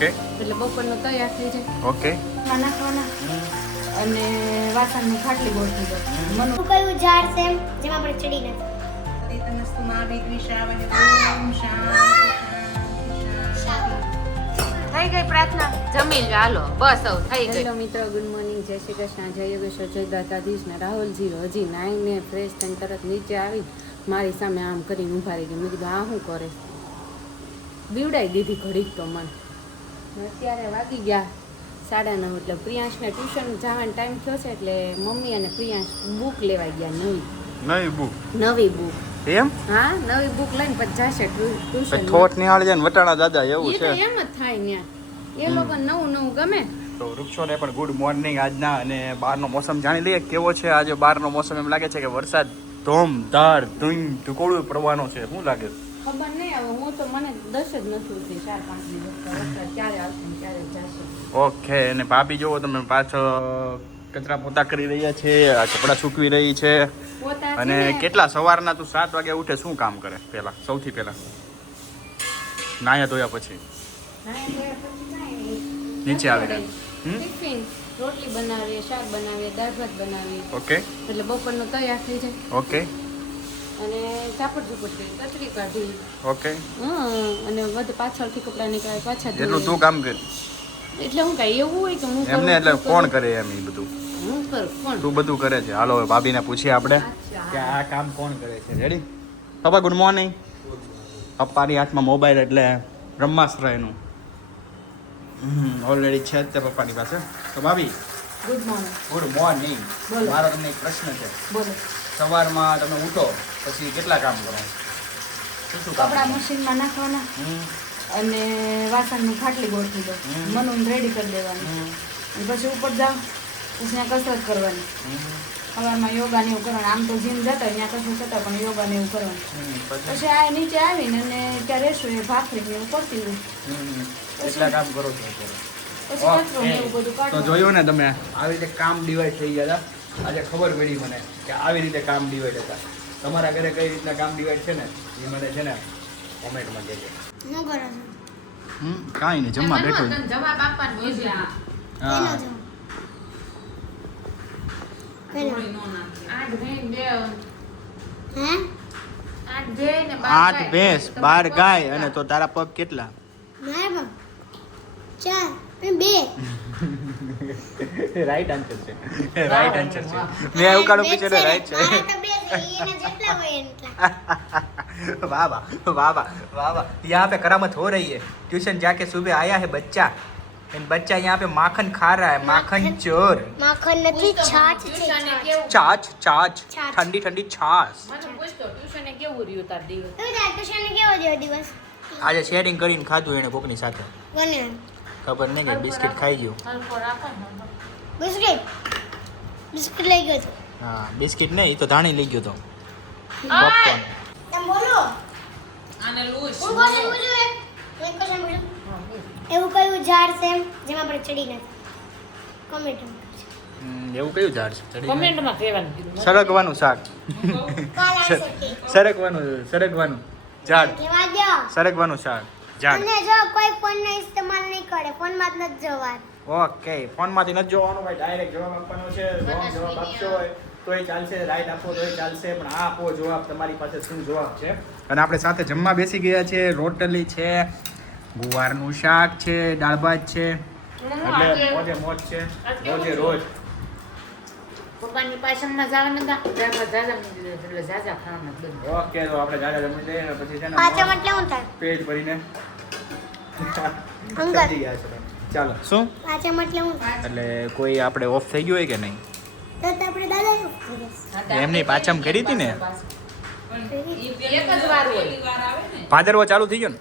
Okay. એટલે બપોરનું તૈયાર થઈ જાય. ઓકે. નાખવાના અને વાસણની ખાટલી ગોઠવી દો. મનુ. કયું ઝાડ છે જેમાં આપણે ચડી નથી. થઈ ગઈ પ્રાર્થના? જમી લો હાલો. બસ હવે થઈ ગઈ. હેલો મિત્રો ગુડ મોર્નિંગ જય શ્રી કૃષ્ણ. જય યોગેશ્વર જય દ્વારકાધીશ ને રાહુલજી હજી નાઈને ફ્રેશ થઈને તરત નીચે આવી. મારી સામે આમ કરીને ઊભા રહી ગઈ. મેં કીધું આ શું કરે? બીવડાઈ દીધી ઘડીક તો મન. અત્યારે વાગી ગયા સાડા નવ એટલે પ્રિયાંશને ટ્યુશન જવાનો ટાઈમ થયો છે એટલે મમ્મી અને પ્રિયાંશ બુક લેવા ગયા નવી. નવી બુ નવી બુક એમ? હા નવી બુક લઈને પછી જશે ટ્યુશન થોટ નિહાળ જાય ને વટાણા દાદા એવું છે. એમ જ થાય ને એ લોકો નવું નવું ગમે. તો વૃક્ષોને પણ ગુડ મોર્નિંગ આજના અને બહારનો મોસમ જાણી લઈએ કેવો છે આજે બહારનો મોસમ એમ લાગે છે કે વરસાદ ધોમધાર ધૂમ ધુકોળું પડવાનો છે. શું લાગે? ખબર નહીં. તો મને દસ જ નથી ઉઠી ચાર પાંચ દિવસ ક્યારે આવશે ક્યારે જશે. ઓકે અને ભાભી જોવો તમે પાછળ કચરા પોતા કરી રહ્યા છે આ કપડાં સૂકવી રહી છે. અને કેટલા સવારના તું સાત વાગે ઉઠે શું કામ કરે પહેલા? સૌથી પહેલા. નાયા ધોયા પછી. નીચે આવે હમ? ટિફિન રોટલી બનાવીએ શાક બનાવીએ દાળ ભાત બનાવીએ. ઓકે. એટલે બપોરનું તૈયાર થઈ જાય. ઓકે. અને ચાપડ ચૂપડ કરી કચરી કાઢી ઓકે. હં અને બધું પાછળથી કપડાં નીકળાય પાછા એટલું તું કામ કર. એટલે હું કઈ એવું હોય કે હું એમને એટલે કોણ કરે. એમ એ બધું. હું કરું કોણ તું બધું કરે છે. હાલો હવે ભાભીને પૂછીએ આપણે. કે આ કામ કોણ કરે છે? રેડી પપ્પા ગુડ મોર્નિંગ પપ્પાની હાથમાં મોબાઈલ એટલે બ્રહ્માસ્ત્ર એનું. ઓલરેડી છે જ તે પપ્પાની પાસે. તો ભાભી ગુડ મોર્નિંગ ગુડ મોર્નિંગ. મારો તમને એક પ્રશ્ન છે. બોલો. સવારમાં તમે ઉઠો પછી કેટલા કામ કરો? શું શું કપડા? મશીનમાં નાખવાના. અને વાસણની ખાટલી ગોઠવી દો હમ. રેડી કરી દેવાની. અને પછી ઉપર જાઓ પછી ત્યાં કસરત કરવાની. સવારમાં યોગા ને એવું કરવાનું. આમ તો જીમ જતા ત્યાં કશું થતા પણ યોગા ને એવું કરવાનું. પછી? આ નીચે આવીને અને ત્યાં રહેશું એ ભાખરી ને એવું કરતી હોય કેટલા કામ કરો છો પછી એવું બધું તો જોયું ને તમે આવી રીતે કામ ડિવાઈડ થઈ ગયા હતા? આજે ખબર પડી મને કે આવી રીતે કામ ડિવાઈડ હતા. તમારા ઘરે કઈ રીતના કામ ડિવાઈડ છે ને? એ મને છે ને કોમેન્ટમાં કહેજો. શું કરો છો? હમ? કાંઈ નહીં જમવા બેઠો છું. જવાબ આપવાનો હા. આઠ ભેંસ, બે. હે? આઠ ભેંસ ને બાર ગાય. અને તો તારા પગ કેટલા? ચાર. બે. રાઈટ આન્સર છે. રાઈટ આન્સર છે. મેં એવું કાઢું यहाँ पे करामत हो रही है ट्यूशन जाके सुबह आया है बच्चा એન બચ્ચા. यहाँ पे માખન ખા रहा है માખન ચોર. માખન નથી છાછ છે છાછ. છાછ ઠંડી ઠંડી છાસ. આજે શેરિંગ કરીને ખાધું એને કોકની સાથે. કોને? ખબર નહીં કે બિસ્કિટ ખાઈ ગયો. હલકો રાખો ને બિસ્કિટ. બિસ્કિટ લઈ ગયો તો હા બિસ્કિટ નહીં એ તો ધાણી લઈ ગયો તો. પોપકોર્ન તમે બોલો. આને લૂસ. હું બોલું બોલું એક. એક ક્વેશ્ચન બોલું એવું કયું ઝાડ છે એમ જેમાં આપણે ચડી નથી? કોમેન્ટ એવું કયું ઝાડ છે? કમેન્ટમાં કહેવાનું. સરગવાનું શાક. સરકવાનું સરગવાનું સરગવાનું ઝાડ સરગવાનું શાક. ઝાડ અને જો કોઈ ફોનનો ઇસ્તેમાલ નહીં કરે ફોનમાં જ નથી જોવાનું. ઓકે ફોનમાંથી નથી જોવાનું ભાઈ ડાયરેક્ટ જવાબ આપવાનો છે. રોંગ જવાબ આપશો હોય તોય ચાલશે રાઈટ આપો તો એ ચાલશે પણ આ આપો જવાબ તમારી પાસે શું જવાબ છે? અને આપણે સાથે જમવા બેસી ગયા છે રોટલી છે ગુવારનું શાક છે દાળ ભાત છે. એટલે મોજે મોજ છે રોજે. રોજ. પપ્પાની પાછળમાં જવાના હતા જાજા જાજા એટલે જાજા ખાવાના બધું. ઓકે તો આપણે જાજા જમી લઈએ અને પછી છે ને પાંચમ એટલે શું થાય પેટ ભરીને. અંકલ. સમજી ગયા છે ચાલો. શું? પાંચમ એટલે કોઈ આપણે ઓફ થઈ ગયું હોય કે નહીં? તો તો આપણે દાદા? એમની પાછમ કરી હતી ને? ભાદરવો ચાલુ થઈ ગયો ને?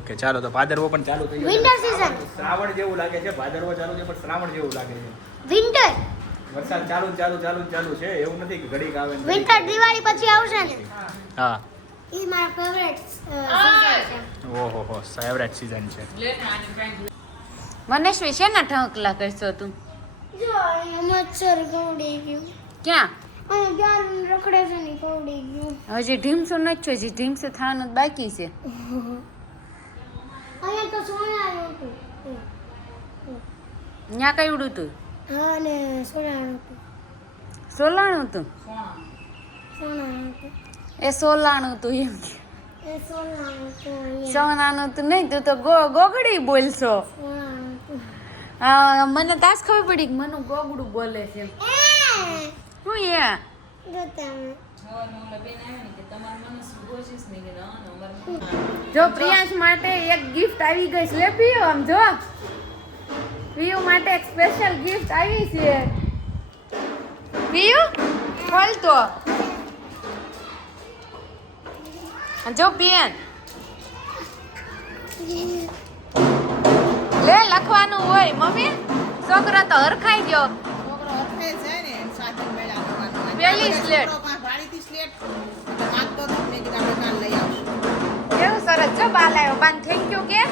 ઓકે ચાલો તો ભાદરવો પણ ચાલુ થઈ ગયો. શ્રાવણ જેવું લાગે છે ભાદરવો ચાલુ છે પણ શ્રાવણ જેવું લાગે છે. વિન્ટર વરસાદ ચાલુ ચાલુ ચાલુ ચાલુ છે એવું નથી કે ઘડીક આવે ને વિન્ટર દિવાળી પછી આવશે ને? હા. એ મારા ફેવરેટ સીઝન છે. ઓહો હો ફેવરેટ સીઝન છે. મનેશ્વી છે ને ઠંકલા કરશો તું? જો મચ્છર કવડી ગયું. ક્યાં? અને ક્યાં રખડે છે ને હજી ઢીમસો નથી થયું, હજી ઢીમસો થવાનું જ બાકી છે. અહીંયા તો સોનાનું ત્યાં કઈ ઉડું તું? હા હતું. સોલાણું તું હતું. એ સોલાણું તું એમ સોનાનું હતું તું નહીં તું તો ગો ગોગડી બોલશો. હા મને તાસ ખબર પડી કે મનુ ગોગડું બોલે છે! હું? એ જો પ્રિયાંશ માટે એક ગિફ્ટ આવી ગઈ છે. લે આમ જો. પિયુ માટે એક સ્પેશિયલ ગિફ્ટ આવી છે. પિયુ ખોલ તો જો પિયન. લે લખવાનું હોય. મમ્મી છોકરો તો હરખાઈ ગયો. આપણે સ્લેટ. કેવું સરસ. જો બાલ આવ્યો. બાન થેન્ક યુ કે?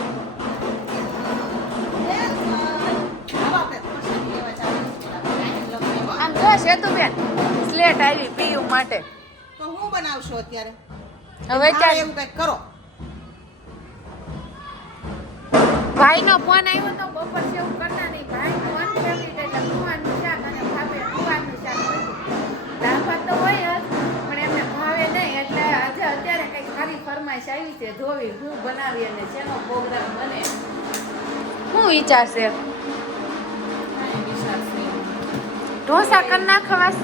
જો સેતુબેન સ્લેટ આવી પીયુ માટે. તો હું બનાવશો અત્યારે? હવે ચાલ એવું કંઈક કરો. ભાઈનો ફોન આવ્યો તો બપોર જેવું કરતા નહીં. ભાઈનું અનફેવરિટ એટલે ગુવારનું શાક અને ભાવે ગુવારનું શાક દાળ ભાત તો હોય જ પણ એમને ભાવે નહીં. એટલે આજે અત્યારે કંઈક ખાલી ફરમાઈશ આવી છે. જોવી હું બનાવી અને શેનો પ્રોગ્રામ બને. શું વિચારશે. ઢોસા કર નાખવાસ.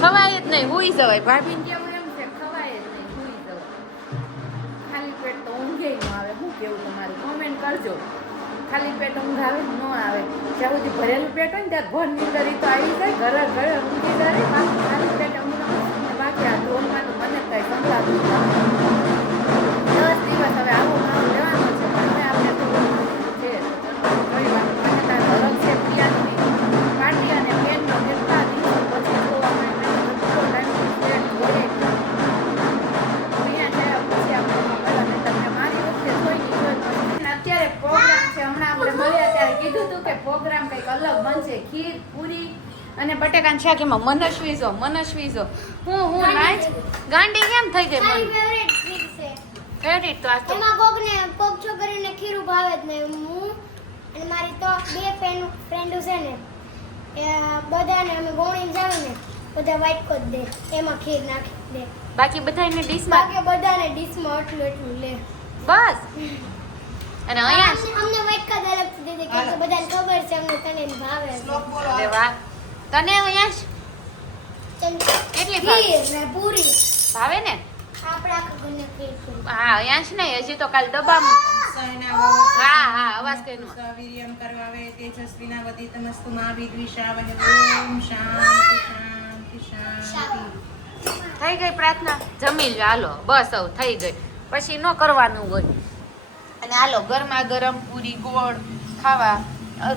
ખવાય જ નહીં, હુઈ જવાય. ભાભીને કેવું એમ છે, ખવાય જ નહીં, હુઈ જવાય. ખાલી પેટ તો ઊંઘે ન આવે. શું કેવું તમારું? કોમેન્ટ કરજો. ખાલી પેટ ઊંઘ આવે ન આવે. જ્યાં સુધી ભરેલું પેટ હોય ને, ત્યાં ભર નીકળી તો આવી જાય. ઘરે ઘરે ઊંઘી જાય. ખાલી પેટ ઊંઘ બાકી આ ઢોલવાનું મને કઈ સંભળાતું બટેકાનું શાક એમાં મનસ્વી જો હું હું નાચ ગાંડી કેમ થઈ ગઈ મારી ફેવરેટ ટ્રીક છે. ફેવરિટ તો આ તો. એમાં કોકને કોક છોકરીને ખીરું ભાવે જ નહીં. હું અને મારી તો બે ફ્રેન્ડ ફ્રેન્ડો છે ને. એ બધાને અમે ગોળીને જાવ ને બધા વાઈટ જ દે. એમાં ખીર નાખી દે. બાકી બધાને ડીશમાં બાકી બધાને ડીશમાં એટલું એટલું લે. બસ. અને અહીંયા અમને- વાઈટ વાટકા જ અલગથી દે દે કે બધાને ખબર છે અમને તને ભાવે છે. અરે વાહ. તને કે કેટલી ભાવે? ને પૂરી. ભાવે ને? હા અહીંયા જ ને હજી તો કાલ દબામ હા હા અવાજ કઈ નો સવીર્યમ કરવાવે તેજસ્વીના વદિતમસ્તુ મા વિદ્વિષાવને ઓમ શાંતિ શાંતિ શાંતિ. થઈ ગઈ પ્રાર્થના? જમી લો હાલો બસ હવે થઈ ગઈ. પછી ન કરવાનું હોય. અને હાલો ગરમા ગરમ પૂરી ગોળ ખાવા.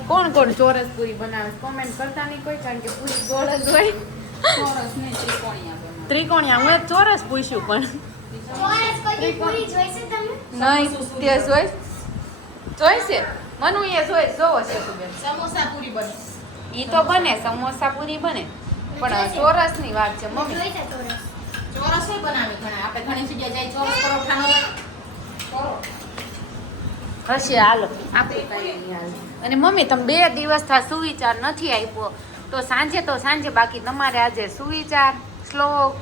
કોણ કોણ ચોરસ પૂરી બનાવે? કોમેન્ટ કરતા નહીં કોઈ કારણ કે પૂરી ગોળ જ હોય. ત્રિકોણિયા હું ચોરસ પૂછ્યું પણ. ચોરસ નહીં તે જોઈ જોઈશે મનુ એ જોઈ જોવો છે તું બેન. સમોસા પૂરી બને. ઈ તો બને સમોસા પૂરી બને. પણ ચોરસની વાત છે મમ્મી. ચોરસ. ચોરસ બનાવે ઘણા. આપણે ઘણી જગ્યાએ જાય ચોરસ પરોઠાનો કરો હશે હાલો. આપણે કાંઈ નહીં હાલે. અને મમ્મી તમે બે દિવસ થા સુવિચાર નથી આપ્યો. તો સાંજે તો સાંજે બાકી તમારે આજે સુવિચાર શ્લોક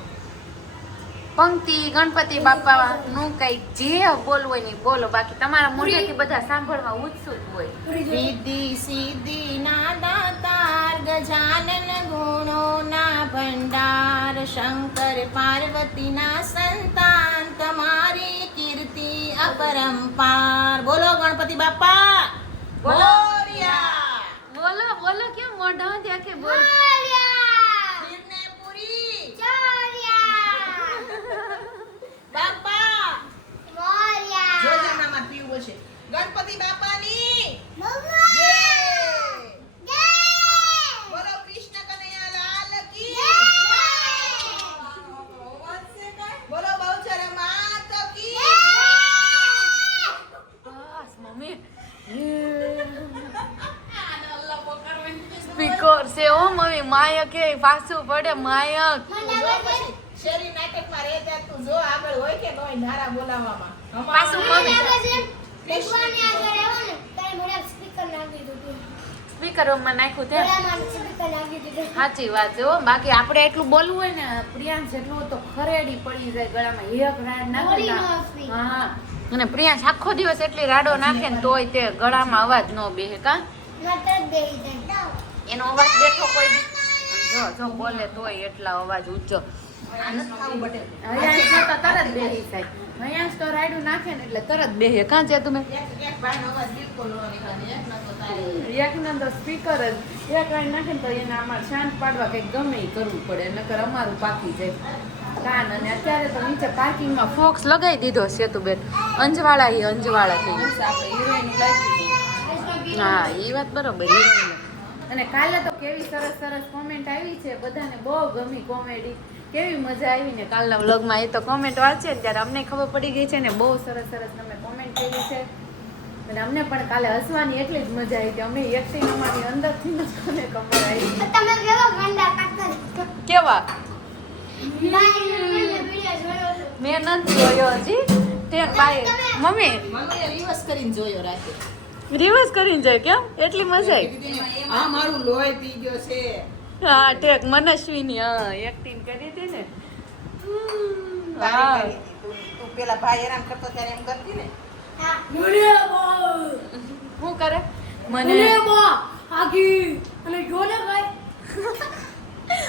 પંક્તિ ગણપતિ બાપા નું કઈ જે બોલવું હોય ને બોલો. બાકી તમારા મોઢેથી બધા સાંભળવા ઉત્સુક હોય. સીધી સિદ્ધિ ના દાતાર ગજાનન ગુણો ના ભંડાર શંકર પાર્વતી ના સંતાન તમારી કીર્તિ અપરંપાર. બોલો ગણપતિ બાપા મોરયા બોલો બોલો કેમ મોઢા ત્યાં કે બોલ ચોર્યા ખીરને પૂરી ચોર્યા બાપા મોર્યા જોજે હમણાં મારે પીવું બોલશે ગણપતિ બાપાની મમ્મા જય જય બોલો કૃષ્ણ કનૈયા લાલ કી જય બોલો બહુચર માત કી બસ મમ્મી સ્પીકર છે ઓ મમ્મી માયક એ પાછું પડે માયક જો શેરી નાટકમાં રહે ત્યાં તું જો આગળ હોય કે ન નારા બોલાવવામાં. પાછું મમ્મી. ભગવાનને આગળ આવો ને તારે મને સ્પીકર નાખી દીધું સ્પીકર રૂમમાં નાખ્યું તે? સાચી વાત છે હો. બાકી આપણે એટલું બોલવું હોય ને પ્રિયાંશ જેટલું તો ખરેડી પડી જાય ગળામાં. રાડ નાખે. હા. અને પ્રિયાંશ આખો દિવસ એટલી રાડો નાખે ને તોય તે ગળામાં અવાજ ન બેહે કા? ના બેહી જાય. એનો અવાજ બેઠો કોઈ જો જો બોલે તોય એટલા અવાજ ઊંચો. તો તરત બેહી જાય હયાંશ તો રાયડું નાખે ને એટલે તરત બેહે. કાં છે તમે? એક એક ભાઈનો અવાજ બિલકુલ ન નીકળે એક નતો થાય એકના તો સ્પીકર જ. એક રાઈડ નાખે ને તો એને આમાં શાંત પાડવા કંઈક ગમે કરવું પડે નકર અમારું પાકી જાય. કાન અને અત્યારે તો નીચે પાર્કિંગમાં ફોક્સ લગાવી દીધો સેતુબેન. અંજવાળા એ અંજવાળા થઈ હા એ વાત બરોબર હિરોઈન અને કાલે તો કેવી સરસ સરસ કોમેન્ટ આવી છે. બધાને બહુ ગમી કોમેડી કેવી મજા આવી ને કાલના વ્લોગમાં એ તો કોમેન્ટ વાંચે ને ત્યારે અમને ખબર પડી ગઈ છે ને બહુ સરસ સરસ તમે કોમેન્ટ કરી છે. અને અમને પણ કાલે હસવાની એટલી જ મજા આવી કે અમે એક્ટિંગ અમારી અંદરથી જ કોને કમર આવી. તમે કેવો ગંડા કાકા. મેં નથી જોયો હજી. તે બાય મમ્મી? મમ્મીએ રિવર્સ કરીને જોયો રાતે રિવર્સ કરીને જાય કેમ? એટલી મજા આવી. આ મારું લોહી પી ગયો છે. હા ટેક મનસ્વીની હા એક્ટિંગ કરી હતી ને. હા. તું તું પેલા ભાઈ હેરાન કરતો ત્યારે એમ કરતી ને? હા. શું કરે? મને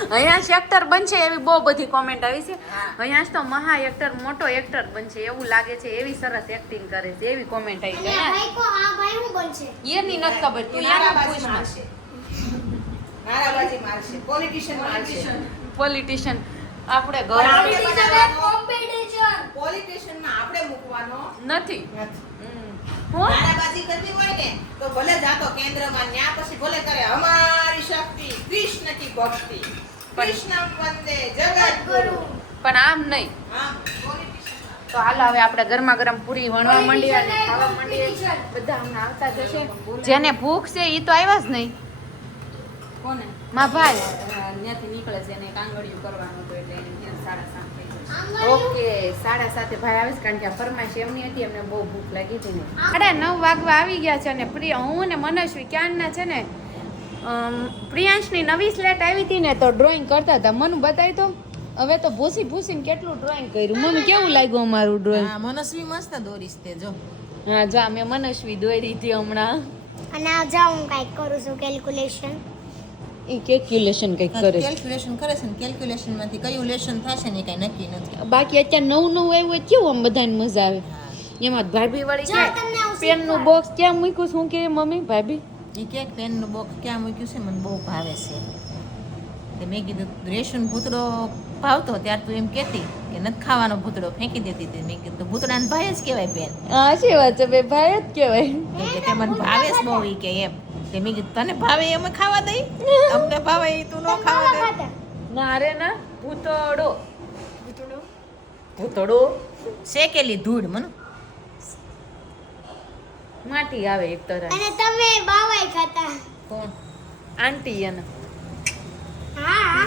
અહીંયા એક્ટર બનશે એવી બહુ બધી કોમેન્ટ આવી છે. અહીંયા તો મહા એક્ટર મોટો એક્ટર બનશે એવું લાગે છે એવી સરસ એક્ટિંગ કરે છે એવી કોમેન્ટ આવી છે. આ ભાઈ કો આ ભાઈ હું બનશે. એની નથી ખબર તું યાર પોલિટિશિયન પોલિટિશિયન આપણે ઘર કોમ્પિટિશન આપણે મૂકવાનો નથી. નથી. હું? નારાબાજી કરવી હોય ને તો ભલે જાતો કેન્દ્રમાં ન્યા પછી ભલે કરે અમારી શક્તિ કૃષ્ણ કી ભક્તિ. કૃષ્ણ વંદે જગત ગુરુ પણ આમ નહીં. તો હાલો હવે આપણે ગરમા ગરમ પૂરી વણવા માંડીએ અને ખાવા માંડીએ. બધા હમણાં આવતા જશે જેને ભૂખ છે એ તો આવ્યા જ નહીં. કોને? મા ભાઈ. ત્યાંથી નીકળે છે એને કાંગળિયું કરવાનું હતું એટલે એને સાડા સાત થઈ ઓકે સાડા સાતે ભાઈ આવે છે કારણ કે આ ફરમાઈશ એમની હતી એમને બહુ ભૂખ લાગી હતી ને. સાડા નવ વાગવા આવી ગયા છે અને પ્રિય હું ને મનસ્વી ક્યારના છે ને પ્રિયાંશની નવી સ્લેટ આવી હતી ને તો ડ્રોઈંગ કરતા હતા. મને બતાવી તો હવે તો ભૂસી ભૂસીને કેટલું ડ્રોઈંગ કર્યું? મને કેવું લાગ્યું અમારું ડ્રોઈંગ મનસ્વી મસ્ત દોરીશ તે જો. હા જો મેં મનસ્વી દોરી હતી હમણાં. અને આ જાઉં હું કાંઈક કરું છું કેલ્ક્યુલેશન એ કેલ્ક્યુલેશન કંઈક કરે છે. કેલ્ક્યુલેશન કરે છે ને કેલ્ક્યુલેશન કયું લેશન થશે ને એ નક્કી નથી. બાકી અત્યારે નવું નવું આવ્યું હોય કેવું આમ બધાને મજા આવે? એમાં ભાભી વાળી જો તમને પેનનું બોક્સ ક્યાં મૂક્યું શું કે મમ્મી ભાભી. એ કે પેનનું બોક્સ ક્યાં મૂક્યું છે? મને બહુ ભાવે છે. તે મેં કીધું રેશન ભૂતડો ભાવતો? ત્યારે તું એમ કહેતી કે નથી ખાવાનો ભૂતડો. ફેંકી દેતી હતી. મેં કીધું ભૂતડાને ભાઈ જ કહેવાય બેન. સાચી વાત છે ભાઈ જ કહેવાય. તે મને ભાવે જ બહુ એ કે એમ. તે મેં કીધું તને ભાવે અમે ખાવા દઈ? અમને ભાવે એ તું ન ખાવા દે. ના રે ના ભૂતોડો ભૂતોડો શેકેલી ધૂળ મને. માટી આવે એક તરફ અને તમે બાવાય ખાતા? કોણ? આંટી એને. હા.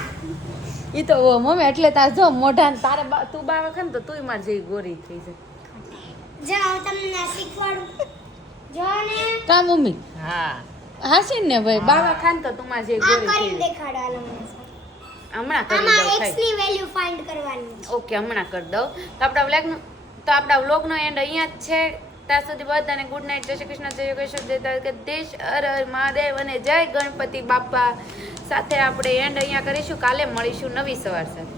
ઈ તો મમ્મી એટલે તાર જો મોઢા તારે બા- તું બાવા ખાને તો તું માર જેવી ગોરી થઈ જાય. જો હું તમને શીખવાડું. જો ને. કા મમ્મી? હા. હાસી ને ભાઈ? બાવા ખાન તો તું જે ગોરી જાય દેખાડો હમણાં કરી દઉં ખાઈ. ની વેલ્યુ ફાઇન્ડ કરવાની ઓકે હમણાં કરી દઉં. તો આપણા વ્લોગનો તો આપણા વ્લોગનો એન્ડ અહીંયા જ છે. ત્યાં સુધી બધાને ગુડ નાઇટ જય શ્રી કૃષ્ણ જય યોગેશ્વર જય દ્વારકાધીશ હર હર મહાદેવ અને જય ગણપતિ બાપા. સાથે આપણે એન્ડ અહીંયા કરીશું. કાલે મળીશું નવી સવાર સાથે.